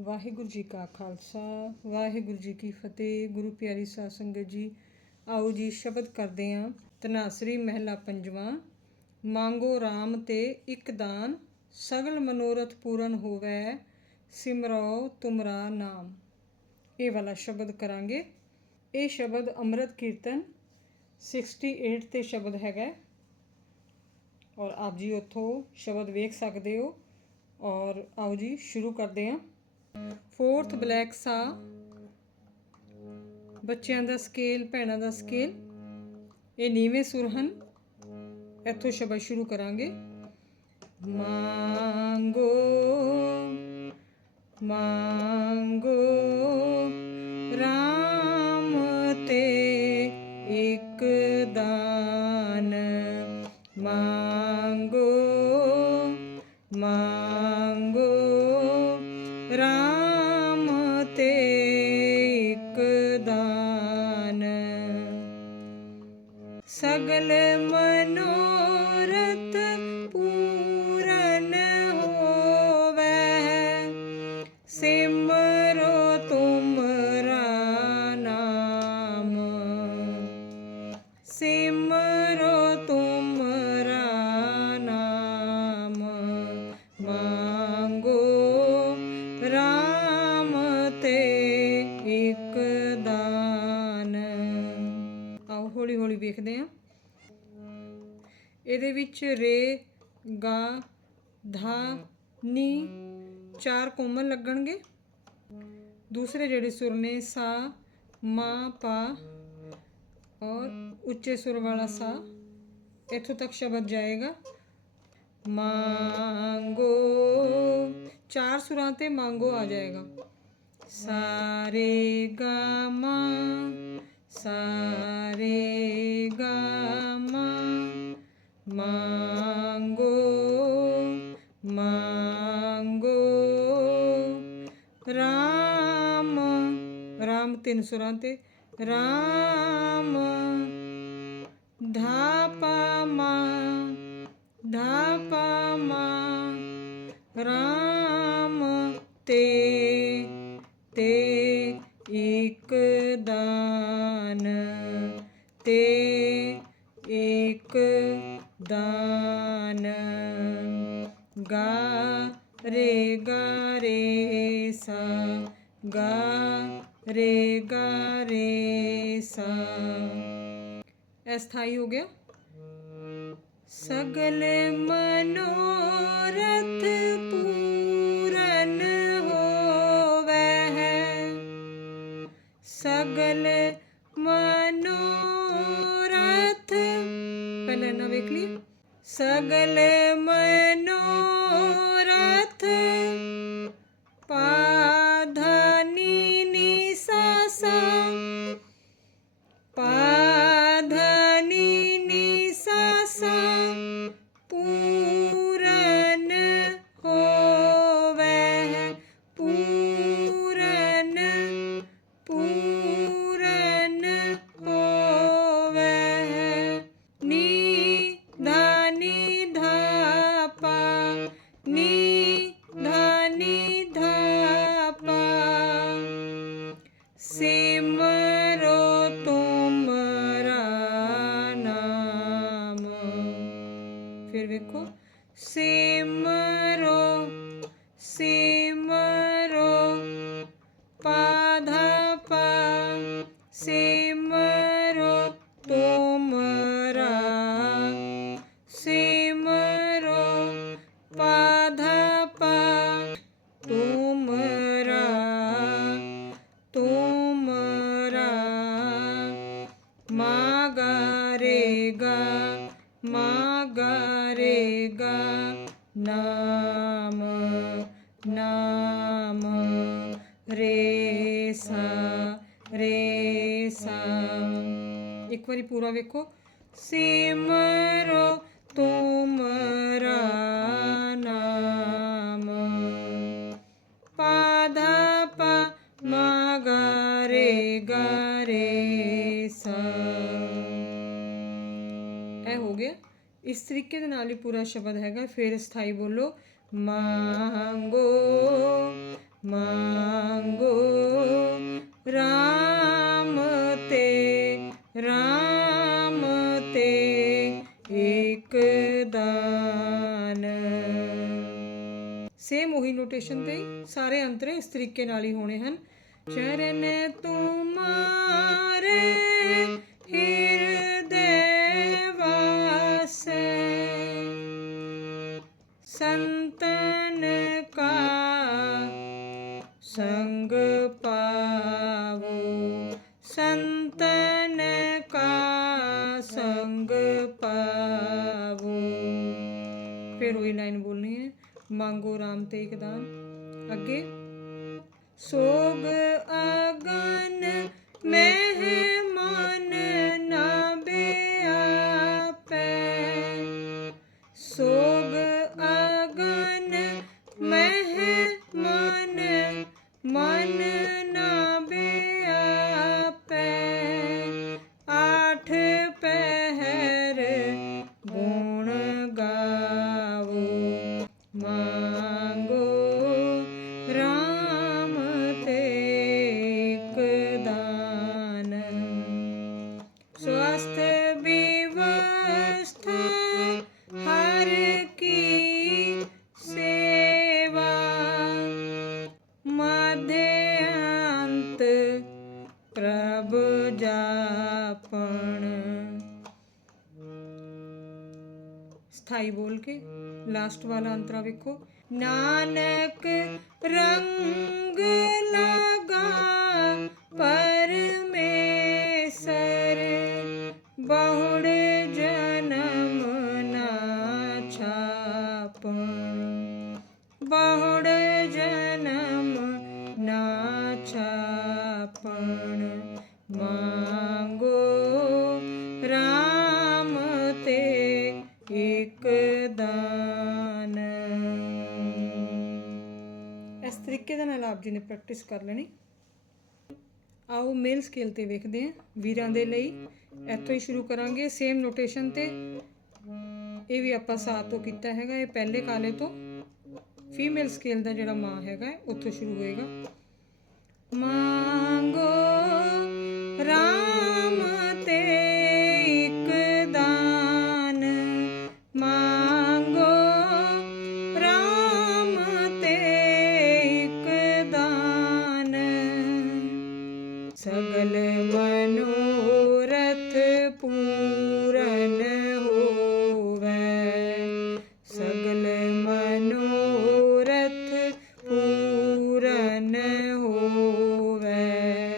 ਵਾਹਿਗੁਰੂ ਜੀ ਕਾ ਖਾਲਸਾ, ਵਾਹਿਗੁਰੂ ਜੀ ਕੀ ਫਤਿਹ। ਗੁਰੂ ਪਿਆਰੀ ਸਾਧ ਸੰਗਤ ਜੀ, ਆਓ ਜੀ ਸ਼ਬਦ ਕਰਦੇ ਹਾਂ ਤਨਾਸਰੀ ਮਹਿਲਾ ਪੰਜਵਾਂ, ਮੰਗੋ RAM ਤੇ ਇੱਕ ਦਾਨ, ਸਗਲ ਮਨੋਰਥ ਪੂਰਨ ਹੋਵੇ ਸਿਮਰੋ ਤੁਮਰਾ ਨਾਮ। ਇਹ ਵਾਲਾ ਸ਼ਬਦ ਕਰਾਂਗੇ। ਇਹ ਸ਼ਬਦ ਅੰਮ੍ਰਿਤ ਕੀਰਤਨ 68 ਤੇ ਸ਼ਬਦ ਹੈਗਾ। ਔਰ ਆਪ ਜੀ ਉੱਥੋਂ ਸ਼ਬਦ ਵੇਖ ਸਕਦੇ ਹੋ। ਔਰ ਆਓ ਜੀ ਸ਼ੁਰੂ ਕਰਦੇ ਹਾਂ ਫੋਰਥ ਬਲੈਕ ਸਾ ਬੱਚਿਆਂ ਦਾ ਸਕੇਲ ਭੈਣਾਂ ਦਾ ਸਕੇਲ ਇਹ ਨੀਵੇਂ ਸੁਰ ਹਨ ਇੱਥੋਂ ਸ਼ਬਦ ਸ਼ੁਰੂ ਕਰਾਂਗੇ ਮੰਗੋ ਮੰਗੋ RAM ਤੇ ਇੱਕ ਦਾਨ ਮੰਗੋ ਮੰਗੋ ਇਹਦੇ ਵਿੱਚ ਰੇ, ਗਾ, ਧਾ, ਨੀ ਚਾਰ ਕੋਮਲ ਲੱਗਣਗੇ। ਦੂਸਰੇ ਜਿਹੜੇ ਸੁਰ ਨੇ ਸਾ, ਮਾ, ਪਾ ਔਰ ਉੱਚੇ ਸੁਰ ਵਾਲਾ ਸਾ, ਇੱਥੋਂ ਤੱਕ ਸ਼ਬਦ ਜਾਏਗਾ। ਮੰਗੋ, ਚਾਰ ਸੁਰਾਂ ਤੇ ਮੰਗੋ ਆ ਜਾਏਗਾ। ਸਾਰੇ ਗਾ, ਮਾ, ਸਾਰੇ ਗਾ। ਮੰਗੋ ਮੰਗੋ ਰਾਮ ਰਾਮ ਤਿੰਨ ਸੁਰਾਂ ਤੇ ਰਾਮ ਧਾਪਾ ਮਾ ਧਾਪਾ ਤੇ ਤੇ ਇੱਕ ਦਾਨ ਤੇ ਇੱਕ ਦਾਨ ਗਾ ਰੇ ਗਾ ਰੇ ਸਾ ਗਾ ਰੇ ਗਾ ਰੇ ਸਾ। ਇਹ ਹੋ ਗਿਆ। ਸਗਲ ਮਨੋਰਥ ਪੂਰਨ ਹੋਵੇ ਸਗਲ ਮਨੋਰਥ, ਪਹਿਲਾਂ ਨਾ ਵੇਖ ਲਈ। ਸਗਲ ਮਨੋਰਥ ਫਿਰ ਵੇਖੋ ਸਿਮਰੋ ਨਾਮ ਰੇ ਸਾ ਰੇ ਸਾ ਇੱਕ ਵਾਰੀ ਪੂਰਾ ਵੇਖੋ। ਸਿਮਰੋ ਤੁਮਰਾ ਨਾਮ। ਪਾਧਾ ਪਾ ਮਾ ਗਾ ਸਾ। ਇਹ ਹੋ ਗਿਆ। ਇਸ ਤਰੀਕੇ ਦੇ ਨਾਲ ਹੀ ਪੂਰਾ ਸ਼ਬਦ ਹੈਗਾ। ਫਿਰ ਸਥਾਈ ਬੋਲੋ। ਮੰਗੋ ਮੰਗੋ RAM ਤੇ RAM ਤੇ ਇੱਕ ਦਾਨ। ਸੇਮ ਉਹੀ ਨੋਟੇਸ਼ਨ ਤੇ ਸਾਰੇ ਅੰਤਰੇ ਇਸ ਤਰੀਕੇ ਨਾਲ ਹੀ ਹੋਣੇ ਹਨ। ਚਰਨ ਸੰਤਨ ਕਾ ਸੰਗ ਪਾਵੋ। ਫਿਰ ਉਹੀ ਲਾਈਨ ਬੋਲਣੀ ਹੈ, ਮੰਗੋ ਰਾਮ ਤੇ ਇੱਕ ਦਾਨ। ਅੱਗੇ, ਸੋਗ ਅਗਨ ਮਹਿਮਾਨ ਸਥਾਈ ਬੋਲ ਕੇ ਲਾਸਟ ਵਾਲਾ ਅੰਤਰਾ ਵੇਖੋ। ਨਾਨਕ ਰੰਗ ਲਗਾ, ਪਰਮੇਸ਼ਰ ਬਹੁੜ ਜਨਮ ਨਾ ਛਾਪਣ ਤਰੀਕੇ ਦੇ ਨਾਲ ਆਪ ਜੀ ਨੇ ਪ੍ਰੈਕਟਿਸ ਕਰ ਲੈਣੀ। ਆਓ ਮੇਲ ਸਕੇਲ ਤੇ ਵੇਖਦੇ ਹਾਂ ਵੀਰਾਂ ਦੇ ਲਈ। ਇੱਥੋਂ ਹੀ ਸ਼ੁਰੂ ਕਰਾਂਗੇ। ਸੇਮ ਨੋਟੇਸ਼ਨ ਤੇ ਇਹ ਵੀ ਆਪਾਂ ਸਾਥ ਤੋਂ ਕੀਤਾ ਹੈਗਾ, ਇਹ ਪਹਿਲੇ ਕਾਲੇ ਤੋਂ। ਫੀਮੇਲ ਸਕੇਲ ਦਾ ਜਿਹੜਾ ਮਾਂ ਹੈਗਾ ਉੱਥੋਂ ਸ਼ੁਰੂ ਹੋਏਗਾ। ਮੰਗੋ RAM सगल मनोरथ पूरन होवे। सगल मनोरथ पूरन होवे।